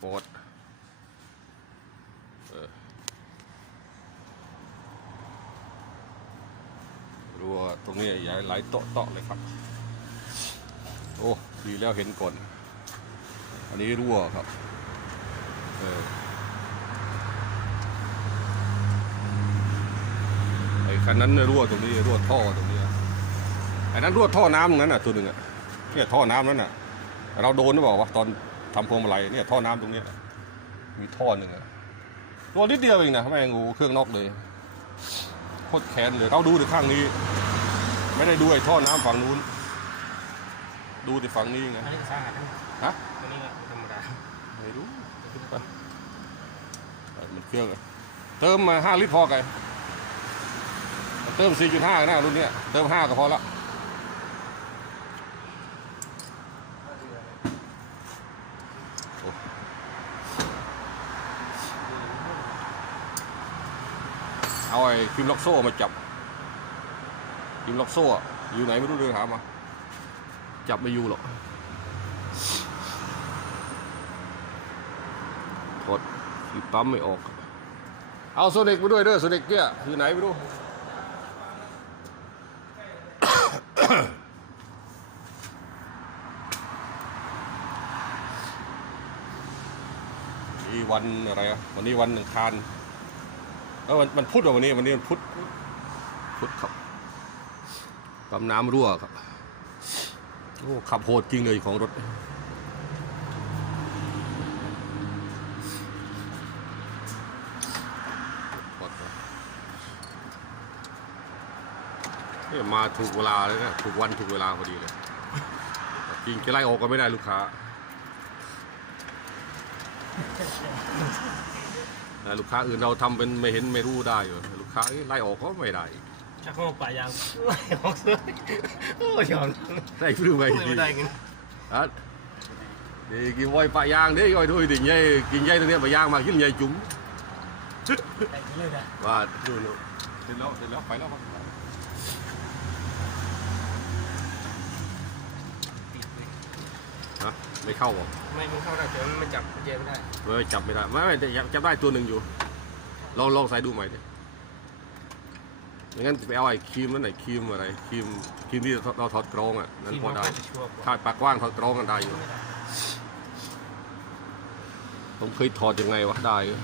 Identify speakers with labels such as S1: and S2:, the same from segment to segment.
S1: ฟอร์ดรัวตรงนี้ใหญ่หลายโต๊ะโต๊ะเลยครับ โอ้ ดีแล้วเห็นก่อน อันนี้รั่วครับ เออไอ้คันนั้นเนี่ยรั่วตรงนี้รั่วท่อตรงนี้ไอ้นั้นรั่วท่อน้ำตรงนั้นน่ะตัวหนึ่งอะเนี่ยท่อน้ำนั้นน่ะ เราโดนหรือเปล่าวะตอน ทำพวงมาลัยเนี่ยท่อน้ำตรงเนี้ยมีท่อหนึ่งอะตัวนิดเดียวเองนะแม่งโอ้เครื่องนอกเลยโคตรแค้นเลยเราดูแต่ข้างนี้ ไม่ได้ดูไอ้ท่อน้ำฝั่งนู้น ดูแต่ฝั่งนี้ไง
S2: อันนี้ก็สาหัสนะ
S1: ฮะ
S2: อันนี้ก็ธรรมดา
S1: ไม่รู้ไปไปมันเครื่องอะเติมมาห้าลิตรพอไงเติมสี่จุดห้านะรุ่นเนี้ยเติมห้าก็พอละ เอาไอ้ฟิล์มล็อกโซ่มาจับฟิล์มล็อกโซ่อยู่ไหนไม่รู้เดินหามมาจับไม่อยู่หรอกถอดคือปั๊มไม่ออก เอาโซนิกมาด้วยเด้อโซนิกเนี่ยคือไหนไม่รู้ี่วันอะไรอะวันนี้วันอังคาร เออวันมันพุธเหรอวันนี้วันนี้มันพุธพุธครับปั๊มน้ำรั่วครับโอ้ขับโหดจริงเลยของรถกดนะนี่มาถูกเวลาเลยนะถูกวันถูกเวลาพอดีเลยจริงจะไล่ออกก็ไม่ได้ลูกค้า แต่ลูกค้าอื่นเราทำเป็นไม่เห็นไม่รู้ได้อยู่ลูกค้าไล่ออกก็ไม่ได้
S2: ชักเข้าป่ายางไม่ออกเลยโอ้ยยอม
S1: ได้ฟื้นไป
S2: ไม่ได้เงิน
S1: อะดีกินไวปะยางเด้ก่อยด้วยดิ่งยัยกินยัยตรงเนี้ยปะยางมากินยัยจุ๋ม
S2: แต่เลยนะ
S1: ว่าดูดูเสร็จแล้วเสร็จแล้วไปแล้วครับ
S2: ติดเลย
S1: ฮะ ไม่เข้าหรอ
S2: ไม่มันเข้าได้แต่มันไม่จับกุญแจไม่ได้
S1: ไม่จับไม่ได้ไม่ไม่จับจับได้ตัวหนึ่งอยู่ลองลองใส่ดูใหม่ดิไม่งั้นไปเอาไอ้ครีมนั่นไหนครีมอะไรครีมครีมที่เราถอดกรองอะนั่นพอได้
S2: ที่มันจะชัวร์กว่า
S1: ถ้าปากกว้างถอดกรองกันได้อยู่
S2: ไม่ได้
S1: ผมเคยถอดยังไงวะได้อยู่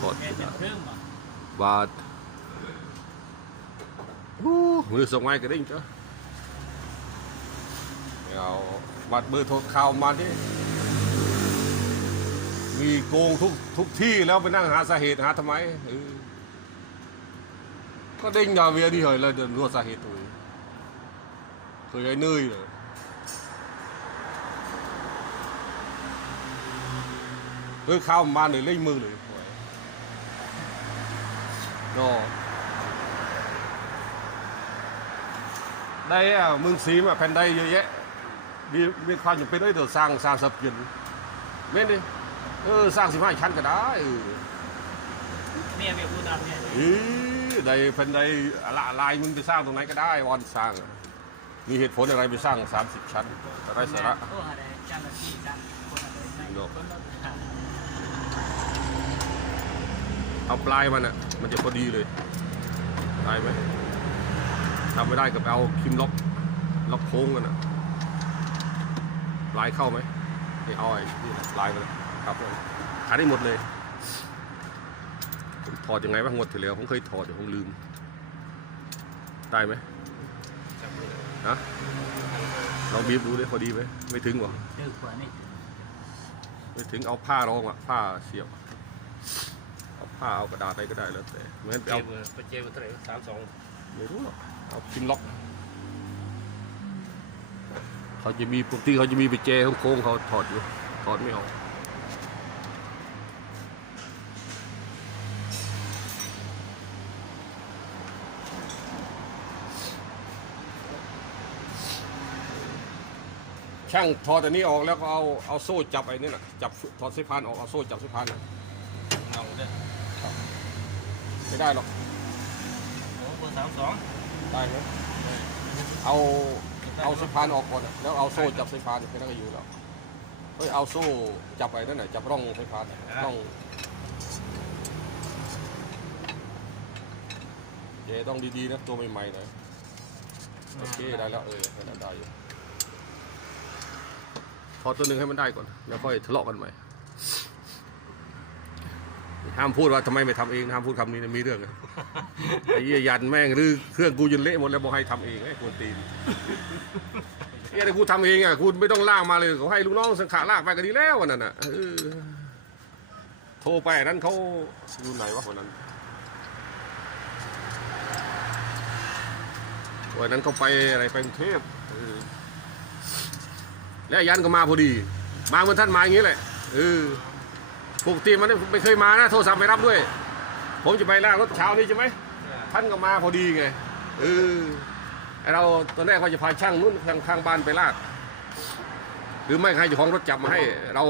S1: ถอด
S2: แค่เป็นเครื่องป่ะ
S1: บาทอู้มือส่งไม้กระดิ่งจ้ะ เอาบัตรเบอร์โทรข่าวมาดิมีโกงทุกทุกที่แล้วไปนั่งหาสาเหตุหาทำไมก็เด้งยาเวียนี่เหรอเลยเดินรู้สาเหตุตัวเองเคยไอ้เนยเลยเออข้าวมาเลยเล่นมือเลยโน่ได้อะมึงสีมาแผ่นได้เยอะแยะ มีมีความจำเป็นด้วยตัวสร้างสร้างสับยินเม่นดิเออสร้างสิบห้าชั้นก็ได้เออ
S2: เมียเมียพูดตามเนี่ย
S1: เอ้ยได้เป็นได้ละลายมึงจะสร้างตรงไหนก็ได้วันสร้างอะมีเหตุผลอะไรไปสร้าง30ชั้นจะได้สาระ
S3: โอ้อะไรเจ้าหน้าที่จ้างคนอะไรไม่
S1: โลก
S3: คนละทาง
S1: เอาปลายมันอะมันจะพอดีเลยได้ไหมทำไม่ได้กับเอาคิมล็อกล็อกโค้งกันอะป ลายเข้าไหมไม่เอาไอ้นี่นะปลายมันอะครับผมขายได้หมดเลยผมถอดยังไงบ้างงวดที่แล้วผมเคยถอดแต่ผมลืม ได้ไหม
S2: จับเลย
S1: ฮะลองบีบดูดิพอดีไหมไม่ถึงหรอ
S3: ดื้อกว่านี่
S1: ไม่ถึงเอาผ้ารองอะผ้าเสียบเอาผ้าเอากระดาษอะไรก็ได้แล้วแต่ไม่งั้นไป
S2: เจ
S1: เอา
S2: เบอร์ไปเจเบอร์เท่าไหร่สามสอง
S1: ไม่รู้หรอกเอาพิมพ์ล็อก เขาจะมีปกติเขาจะมีไปเจโค้งๆเขาถอดอยู่ถอดไม่ออกช่างถอดอันนี้ออกแล้วก็เอาเอาโซ่จับไอ้นี่น่ะจับถอดสายพานออกเอาโซ่จับสายพานน่ะ
S2: เอาเลย
S1: ไม่ได้หรอก
S2: โอ้เบอร์สามสอง
S1: ได้ไหมเอา เอาสายพานออกก่อนอะแล้วเอาโซ่จับสายพานแค่นั้นก็อยู่แล้วฮ้ยเอาโซ่จับไอ้นั่นน่ะจับร่องไฟฟ้าน่ะร่องเจต้องดีๆนะตัวใหม่ๆหน่อยโอเคได้แล้วเออได้แล้วได้อยู่พอตัวหนึ่งให้มันได้ก่อนแล้วค่อยทะเลาะกันใหม่ ห้ามพูดว่าทำไมไม่ทำเองห้ามพูดคำนี้นะมีเรื่องนะไอ้เหี้ยยันแม่งหรือเครื่องกูจนเละหมดแล้วบอกให้ทำเองไอ้กูตีนเนี่ยแต่กูทำเองอะคุณไม่ต้องลากมาเลยเขาให้ลูกน้องสังขาลากไปก็ดีแล้ววันนั้นอะเออโทรไปอันนั้นเขาอยู่ไหนวะคนนั้นวันนั้นเขาไปอะไรไปกรุงเทพเออแล้วยันก็มาพอดี มาเหมือนท่านมาอย่างนี้แหละเออ ปกติมันไม่เคยมานะโทรศัพท์ไปรับด้วย ผมจะไปลากรถเช้านี้ใช่ไหมท่านก็มาพอดีไงเออเราตอนแรกว่าจะพาช่างนู้นข้างข้างบ้านไปลาดหรือไม่ใครจ้าของรถจับมาให้ เรา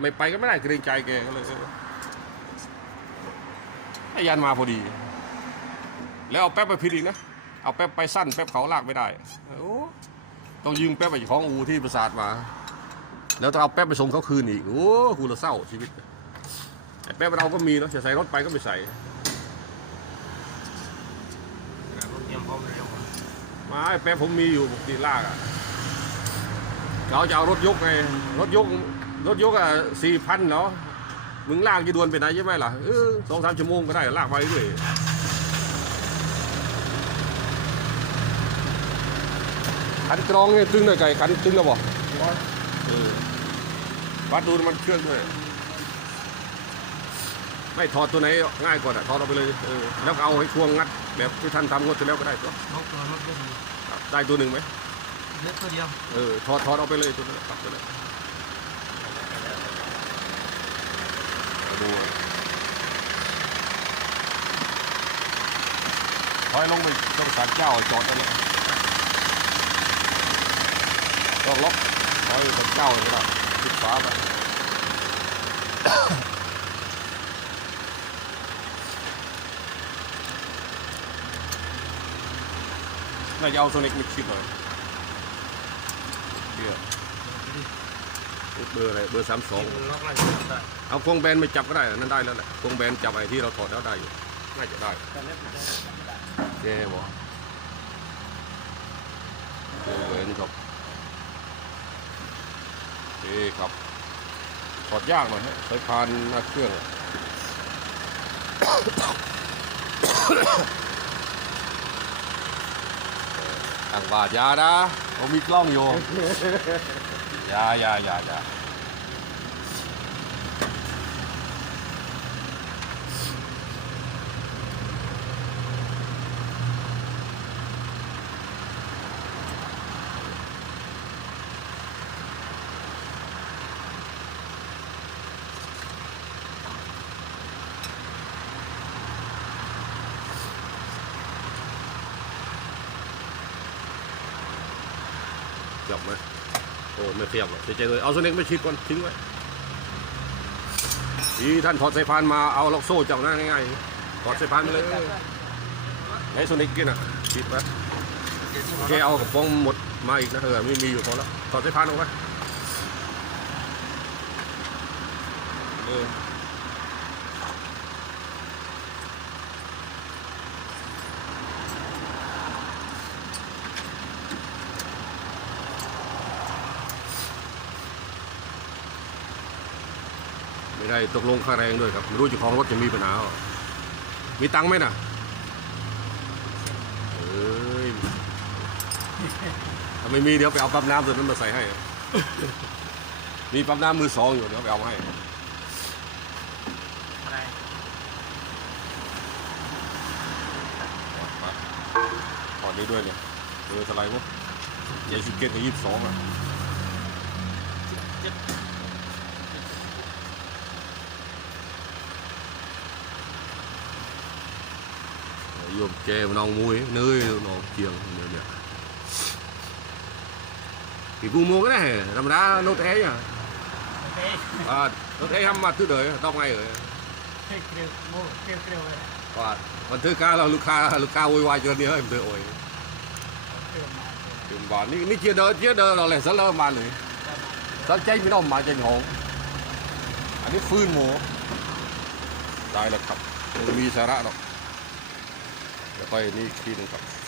S1: ไม่ไปก็ไม่ได้เกรงใจแกก็เลยไอ้ยันมาพอดี แล้วเอาแป๊บไปผิดอีกนะเอาแป๊บไปสั้นแป๊บเขาลากไม่ได้ต้องยืมแป๊บไปของอูที่ประสาทมา แล้วต้องเอาแป๊บไปส่งเขาคืนอีกโอ้กูละเศร้าชีวิต แป๊บเราก็มีเนาะจะใส่รถไปก็ไม่ใส่
S2: รถเตรียมพร้อมแล้ว
S1: มาไอแป๊บผมมีอยู่ปกติลากอะเขาจะเอารถยกไงรถยกรถยกอะสี่พันเนาะมึงลากจะดวนไปไหนใช่ไหมล่ะสองสามชั่วโมงก็ได้ลากไปเรื่อยขันกรองเนี่ยตึงหน่อยไก่ขันตึงแล้วบ่เออวัดดูมันเครื่องด้วย ไม่ถอดตัวไหนง่ายกว่าอะถอดเอาไปเลยเออแล้วก็เอาให้ควงงัดแบบที่ท่านทำงวดที่แล้วก็ได้ตัว
S2: นกตัวรถเล่น
S1: ได้ตัวหนึ่งไหม
S2: เล็กตัวเดียว
S1: เออถอดถอดเอาไปเลยตัวนั้นตัดไปเลยมาดูอะถอยลงไปต้องสารเจ้าจอดนั่นแหละต้องล็อกถอยสารเจ้าเลยนะปิดฝาไป น่าจะเอาโซนิกมิดชิปหน่อยเดี๋ยวเบอร์อะไรเบอร์สามสอง
S2: ล็อกอะไรได้
S1: เอาพวงแบนไม่จับก็ได้อันนั่นได้แล้วแหละพวงแบนจับไอ้ที่เราถอดแล้วได้อยู่น่าจะได้
S3: แต่เล็บมันจะไม่ได้
S1: แกบอกพวงแบนครับโอเคครับถอดยากหน่อยฮะสายพานหน้าเครื่องอะ ต่างบาทอยานะผมมีกล้องอยู่อยาอยาอยาอยา จับไหมโอ้ไม่ขยับหรอกเฉยๆเลยเอาโซเน็กไม่ชิดก่อนทิ้งไว้ทีท่านถอดสายพานมาเอาล็อกโซ่จับหน้าง่ายๆถอดสายพานไปเลยไหนโซเน็กกินอะชิดไว้โอเคเอากระป๋องหมดมาอีกนะเออไม่มีอยู่พอแล้วถอดสายพานออกไปเออ ไม่ได้ตกลงค่าแรงด้วยครับไม่รู้เจ้าของรถจะมีปัญหาเปล่ามีตังค์ไหมน่ะเอ้ยถ้าไม่มีเดี๋ยวไปเอาปั๊มน้ำตัวนั้นมาใส่ให้ มีปั๊มน้ำมือสองอยู่เดี๋ยวไปเอามาให้
S3: อะไร
S1: ถอดนี้ด้วยเนี่ยเบอร์อะไรวะเจ็ดสิบเจ็ดกับยี่สิบสองอะ យកចែម្ដងមួយនឿយដល់ជាងនេះពីគូមកណាធម្មតាណូ
S3: តអេអ
S1: ត់ណូតអេហាំមកទៅដល់
S3: ដល់ថ្ងៃហើយគ្រឿមកគ្រឿគ្រឿបាទមិនធ្វើ
S1: ការលោកលូកាលូកាអួយវាយច្រើ
S3: ននេះហើយមិនធ្វើ
S1: អួយខ្ញុំបាទនេះនេះជាដើជាដើដ
S3: ល់លេសិលដល់បា
S1: ននេះសិលចេញពីដល់មកចេញហងអានេះហ្វឺនមកได้แล้วครับมีสาระหรอก อยนี่พี่งครับ